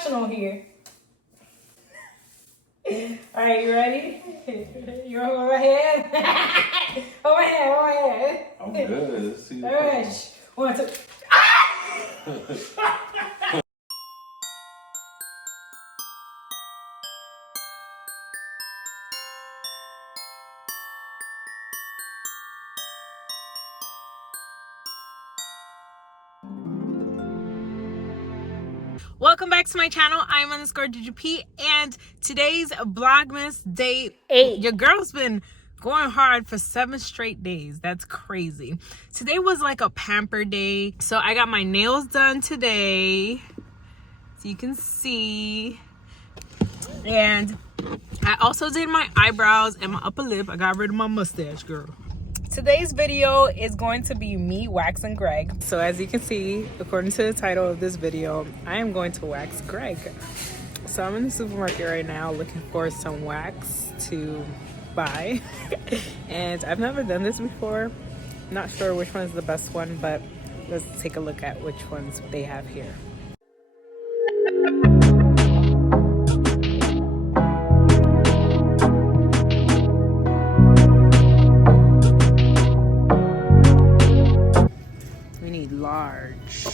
professional here. All right, you ready? You want to hold my hand? Hold my hand, hold my hand. I'm good. Let's see. All right. 1, 2. Welcome back to my channel. I'm _DGP, and today's Vlogmas day 8. Your girl's been going hard for 7 straight days. That's crazy. Today was like a pamper day. So I got my nails done today, so you can see. And I also did my eyebrows and my upper lip. I got rid of my mustache, girl. Today's video is going to be me waxing Greg. So as you can see, according to the title of this video, I am going to wax Greg. So I'm in the supermarket right now looking for some wax to buy. And I've never done this before. Not sure which one is the best one, but let's take a look at which ones they have here. Large.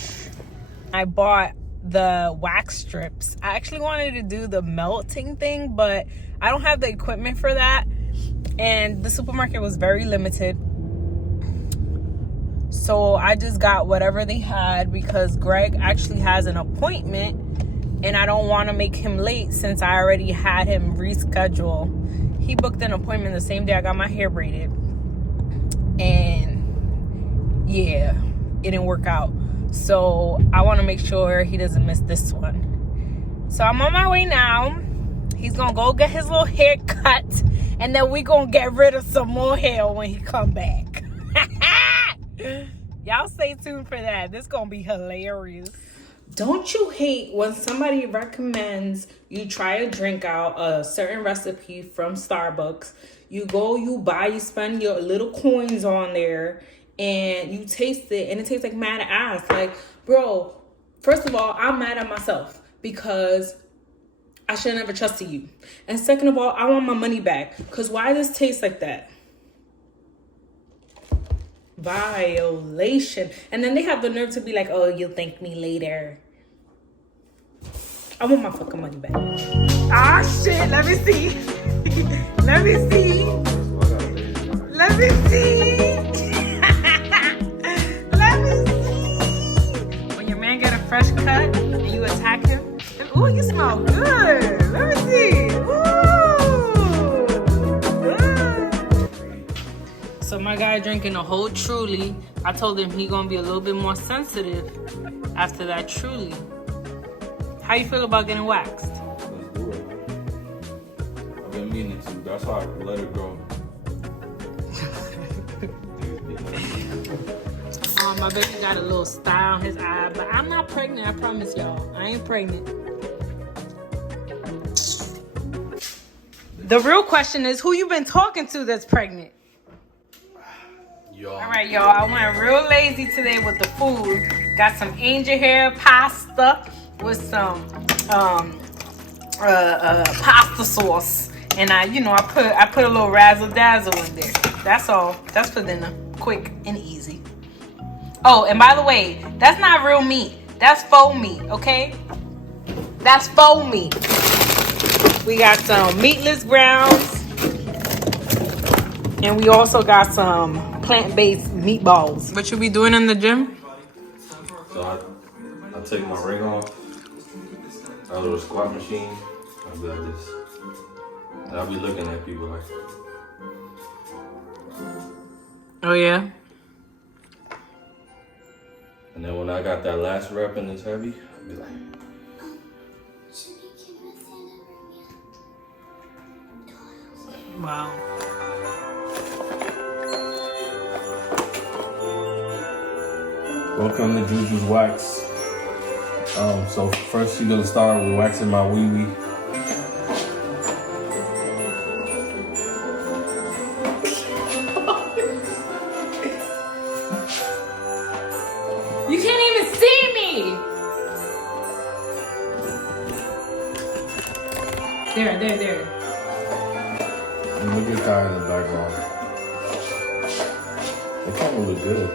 I bought the wax strips. I actually wanted to do the melting thing, but I don't have the equipment for that, and the supermarket was very limited, so I just got whatever they had because Greg actually has an appointment and I don't want to make him late since I already had him reschedule. He booked an appointment the same day I got my hair braided, and yeah, it didn't work out. So I want to make sure he doesn't miss this one. So I'm on my way now. He's gonna go get his little haircut, and then we gonna get rid of some more hair when he come back. Y'all stay tuned for that. This gonna be hilarious. Don't you hate when somebody recommends you try a drink out, a certain recipe from Starbucks? You go, you buy, you spend your little coins on there, and you taste it, and it tastes like mad ass. Like, bro, first of all, I'm mad at myself because I should have never trusted you. And second of all, I want my money back, because why does this taste like that? Violation. And then they have the nerve to be like, oh, you'll thank me later. I want my fucking money back. Ah, shit. Let me see. Let me see. Let me see. Fresh cut and you attack him. Ooh, you smell good. Let me see. Ooh. So my guy drinking a whole Truly. I told him he gonna be a little bit more sensitive after that Truly. How you feel about getting waxed? Let's do it. I've been meaning to. That's why I let it go. My baby got a little star on his eye, but I'm not pregnant, I promise y'all. I ain't pregnant. The real question is, who you been talking to that's pregnant? Y'all. All right, y'all, I went real lazy today with the food. Got some angel hair pasta with some pasta sauce. And I put a little razzle dazzle in there. That's all. That's for dinner. Quick and easy. Oh, and by the way, that's not real meat. That's faux meat, okay? That's faux meat. We got some meatless grounds. And we also got some plant-based meatballs. What you be doing in the gym? So I take my ring off. I go to the squat machine. I'll be like this. And I'll be looking at people like, oh, yeah? and then when I got that last rep and it's heavy, I'll be like, wow. welcome to Juju's Wax. So first you're gonna start with waxing my wee wee. You can't even see me! There. Look at guy in the background. They kind of look good.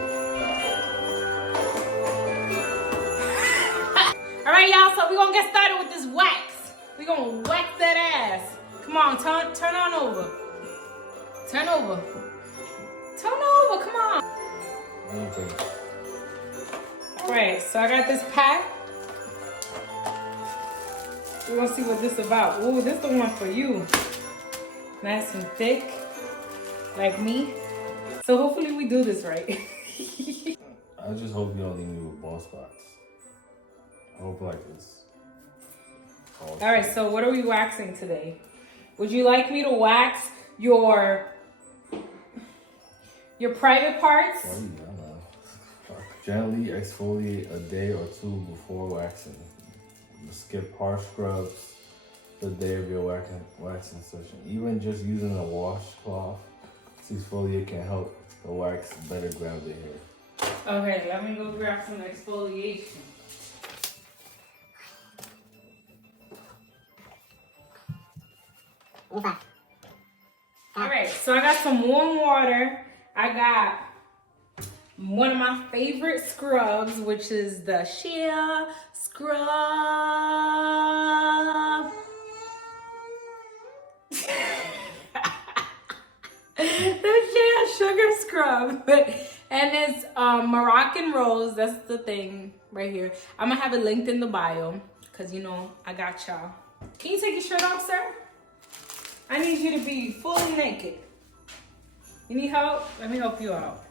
All right, y'all. So we're gonna get started with this wax. We're gonna wax that ass. Come on, turn on over. Turn over. Come on. Okay. All right. So I got this pack. We're gonna see what this is about. Ooh, this is the one for you. Nice and thick, like me. So hopefully we do this right. I just hope you don't leave me with ball spots. I hope like this. All right, so what are we waxing today? Would you like me to wax your private parts? Well, I don't know. Gently exfoliate a day or two before waxing. Skip harsh scrubs the day of your waxing session. Even just using a washcloth to exfoliate can help the wax better grab the hair. Okay, let me go grab some exfoliation. Okay. All right, so I got some warm water. I got one of my favorite scrubs, which is the Shea Scrub. The Shea Sugar Scrub. And it's Moroccan Rose. That's the thing right here. I'm going to have it linked in the bio because, you know, I got y'all. Can you take your shirt off, sir? I need you to be fully naked. You need help? Let me help you out.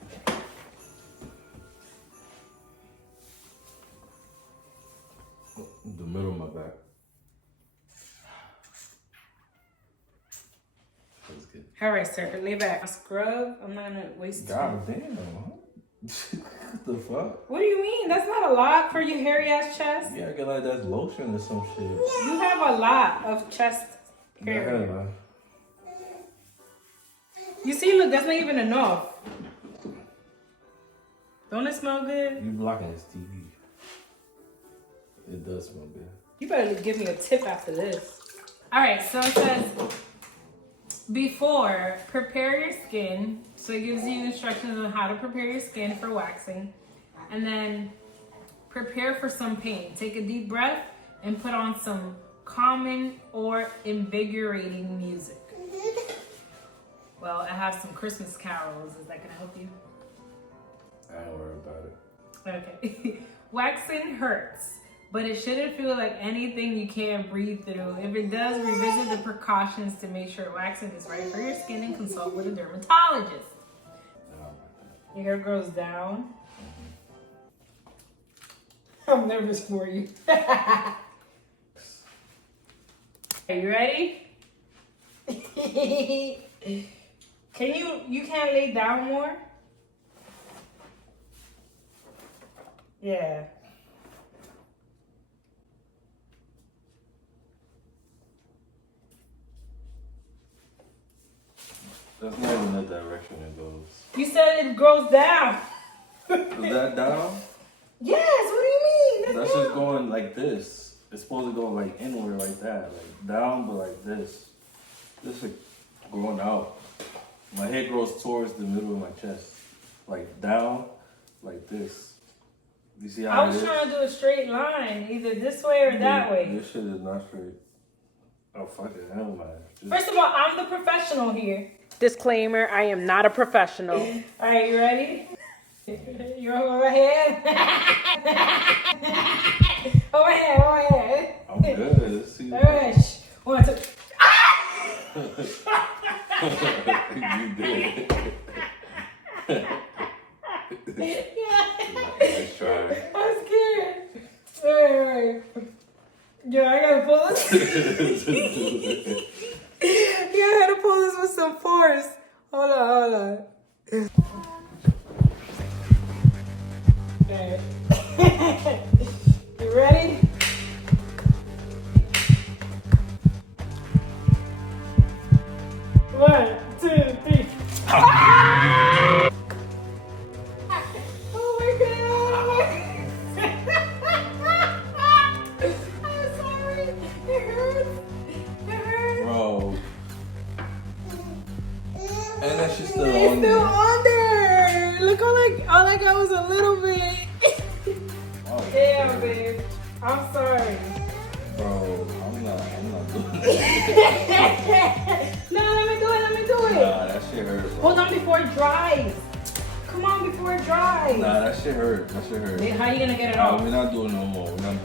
The middle of my back. That's good. All right, sir. Lay back. Scrub. I'm not gonna waste time. God damn. What the fuck? What do you mean? That's not a lot for your hairy ass chest. Yeah, I get like that's lotion or some shit. You have a lot of chest hair. Yeah. You see, look, that's not even enough. Don't it smell good? You blocking his TV. It does smell good. You better give me a tip after this. All right, so it says, before, prepare your skin. So it gives you instructions on how to prepare your skin for waxing. And then prepare for some pain. Take a deep breath and put on some calming or invigorating music. Well, I have some Christmas carols. Is that gonna help you? I ain't worried about it. Okay. Waxing hurts, but it shouldn't feel like anything you can't breathe through. If it does, revisit the precautions to make sure waxing is right for your skin and consult with a dermatologist. Your hair grows down. I'm nervous for you. Are you ready? You can't lay down more? Yeah. That's not even the direction it goes. You said it grows down. Is that down? Yes, what do you mean? That's just going like this. It's supposed to go like inward like that. Like down, but like this. This is like growing out. My head grows towards the middle of my chest. Like down, like this. You see how I was trying to do a straight line, either this way or that way. This shit is not straight. Oh, fuck it. Never mind. First of all, I'm the professional here. Disclaimer, I am not a professional. All right, you ready? You want to go ahead? Overhead. I'm good. Let's see. All right. 1, 2. You did. Yeah. Nice try. I'm scared. All right. Yeah, I gotta pull this. Yeah, I gotta pull this with some force. Hold on. Okay. You ready? One, two, three. Oh my god! I'm sorry. It hurts. like I was a little bit. Oh, Damn, babe. I'm sorry. Bro, I'm not doing No, let me do it. Nah, that shit hurt, bro. Hold on before it dries. Come on before it dries. Nah, that shit hurt. Wait, how are you gonna get it Nah, off? we're not doing no more. That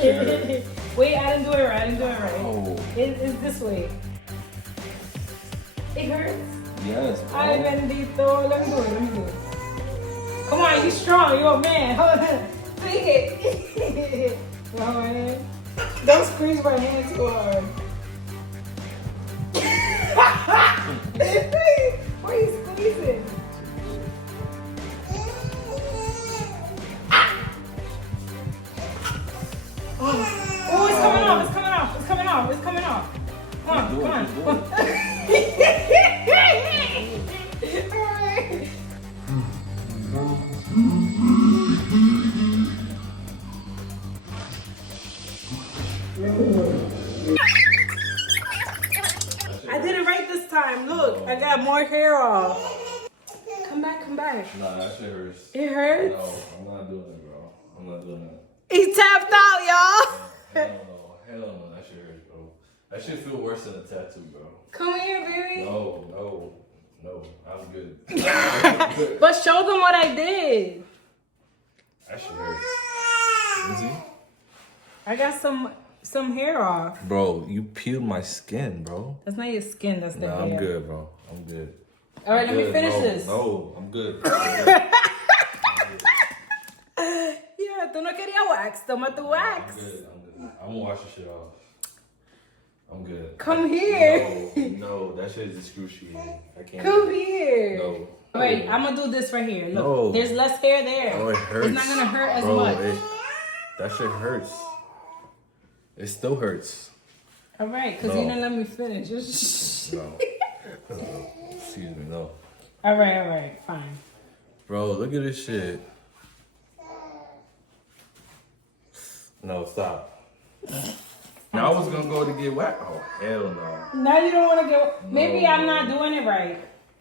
shit hurt. Wait, I didn't do it right. Oh. It's this way. It hurts. Yes, bro. Ay, bendito. Let me do it. Come on, you strong. You're a man. Hold on. Take it. Go ahead. Don't squeeze my hand too hard. Why are you squeezing? Oh, it's coming off. Come on. Alright. I did it right this time. Look, I got more hair off. Come back. Nah, that shit hurts. It hurts? No, I'm not doing it, bro. I'm not doing it. He tapped out, y'all. Hell no, that shit hurts, bro. That shit feel worse than a tattoo, bro. Come here, baby. No, I'm good. But show them what I did. That shit hurts. You see? I got some hair off. Bro, you peeled my skin, bro. That's not your skin, that's the hair. I'm good, bro. I'm good. All right, let me finish this. No, I'm good. Yeah, tú no querías wax. Toma tu wax. I'm good. I'm gonna wash the shit off. I'm good. Come here. No, that shit is excruciating. I can't. Come here. No. Wait, I'm gonna do this right here. Look, No. there's less hair there. Oh, it hurts. It's not gonna hurt as Bro, much. That shit hurts. It still hurts. All right, because you didn't let me finish. No. Excuse me, no. All right, fine. Bro, look at this shit. No, stop. Now I was gonna go to get whacked. Oh, hell no. Now you don't want to go. Maybe No. Oh. I'm not doing it right.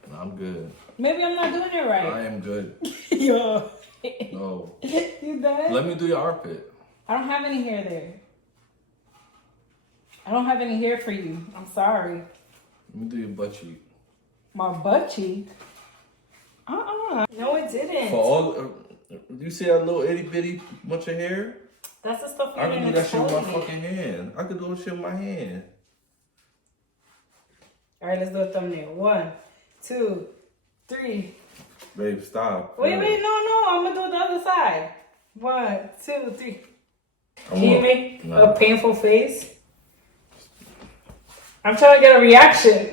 No, I'm good. Maybe I'm not doing it right. I am good. Yo. No. You done? Let me do your armpit. I don't have any hair there. I don't have any hair for you. I'm sorry. Let me do your butt cheek. My butt cheek? No, it didn't. For all, you see that little itty bitty bunch of hair? That's the stuff you I can do didn't that shit with my exfoliate. fucking hand. I could do that shit with my hand. All right, let's do a thumbnail. 1, 2, 3. Babe, stop. Wait, no. I'm gonna do it the other side. 1, 2, 3. I'm Can you up. make No. a painful face? I'm trying to get a reaction.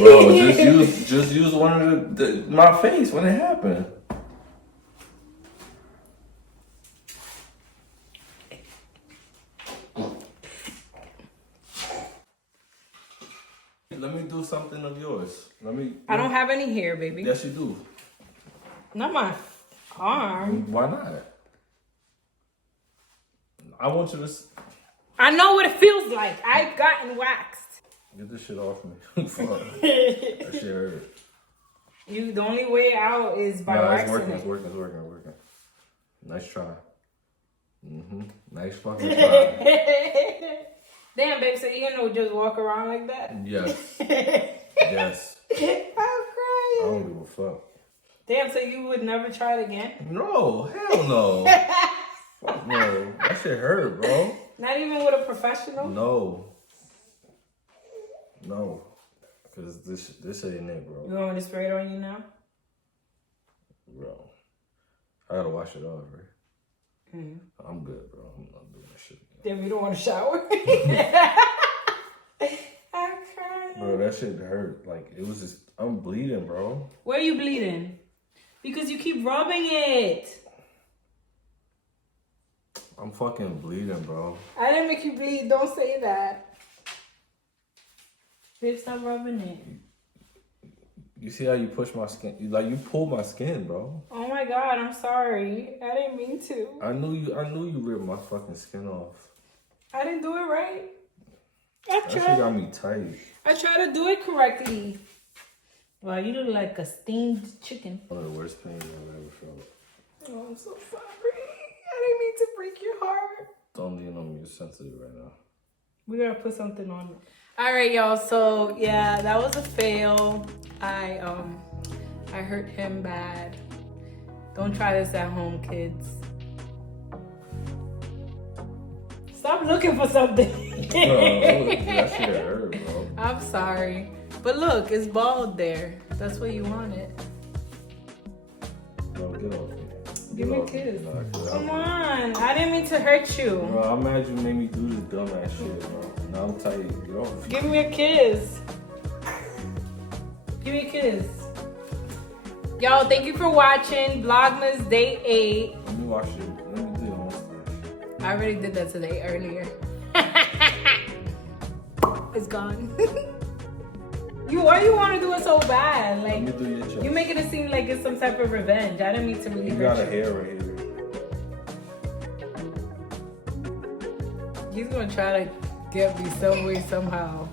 Bro, just use one of my face when it happened. Let me do something of yours. I don't have any hair, baby. Yes, you do. Not my arm. Why not? I want you to I know what it feels like. I've gotten waxed. get this shit off me. Fuck. That shit hurt. The only way out is by Nah, waxing it's it. working. Nice try. Nice fucking try. Damn, babe, so you know just walk around like that? Yes. Yes. I'm I crying. don't give a fuck. Damn, so you would never try it again? No, hell no. Fuck no. That shit hurt, bro. Not even with a professional? No. Cause this ain't it, bro. You want me to spray it on you now? Bro. I gotta wash it off, right? Mm-hmm. I'm good, bro. I'm not doing that shit. Damn, you don't want to shower? I'm crying. Bro, that shit hurt. Like, it was just, I'm bleeding, bro. Where are you bleeding? Because you keep rubbing it. I'm fucking bleeding, bro. I didn't make you bleed. Don't say that. Babe, stop rubbing it. You see how you push my skin? You pull my skin, bro. Oh my God, I'm sorry. I didn't mean to. I knew you ripped my fucking skin off. I didn't do it right. That shit got me tight. I tried to do it correctly. Wow, you look like a steamed chicken. One of the worst pains I've ever felt. Oh, I'm so sorry. I didn't mean to break your heart. Don't lean on me. You're sensitive right now. We gotta put something on it. All right, y'all. So yeah, that was a fail. I hurt him bad. Don't try this at home, kids. Stop looking for something. That shit hurt, bro. I'm sorry. But look, it's bald there. That's what you wanted. No, get off me. Give me a kiss. Come on. I didn't mean to hurt you. Bro, I'm mad you made me do this dumbass shit, bro. Now I'm tight. Get off. Give me a kiss. Give me a kiss. Y'all, thank you for watching Vlogmas Day 8. Let me watch it. Let me do it. I already did that today, earlier. It's gone. Why you want to do it so bad? Like, let me do your chest. You making it seem like it's some type of revenge. I didn't mean to really You hurt got a hair right here. He's gonna try to get me some way, somehow.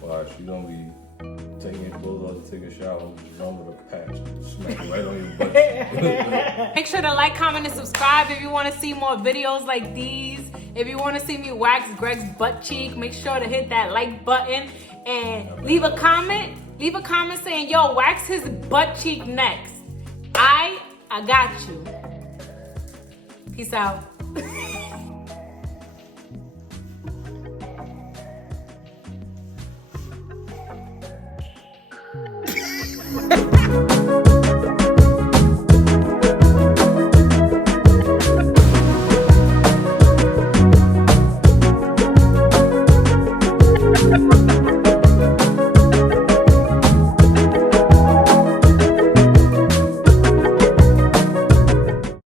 Watch, you gonna be taking your clothes off to take a shower, just run with a patch, smack it right on your butt. Make sure to like, comment, and subscribe if you want to see more videos like these. If you want to see me wax Greg's butt cheek, make sure to hit that like button and leave a comment. Leave a comment saying, yo, wax his butt cheek next. I got you. Peace out.